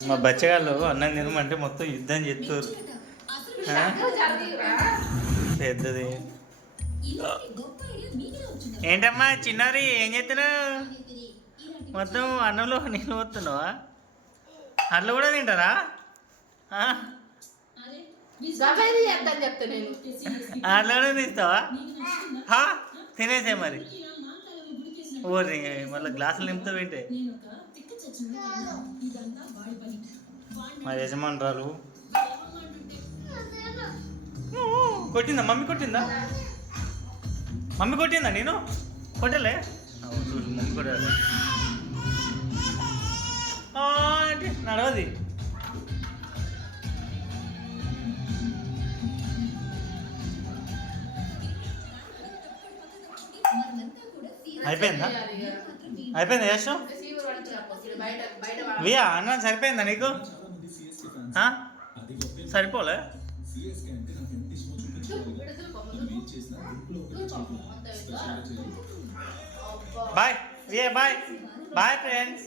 మా బచ్చగాళ్ళు అన్నం తినమంటే మొత్తం యుద్ధం చేస్తారు ఆ? పెద్దది. ఏంటమ్మా చిన్నారి ఏం చేస్తున్నావు? మొత్తం అన్నంలో నీళ్ళు పోతున్నావా? అట్లా కూడా తింటారా? నేను. అట్లా కూడా తీస్తావా? హా? తినేసే మరి. ఓరి మళ్ళీ గ్లాసులు నింపుతావు ఏంటి మా యజమానురాలు. కొట్టిందా? మమ్మీ కొట్టిందా? మమ్మీ కొట్టిందా నేను? కొట్టలే? చూడు మమ్మీ కొట్టాలి అంటే నడవది. అయిపోయిందా? అయిపోయిందా యశం? వియా అన్నం సరిపోయిందా నీకు? సరిపోలే. బాయ్ వియా బాయ్. Bye friends.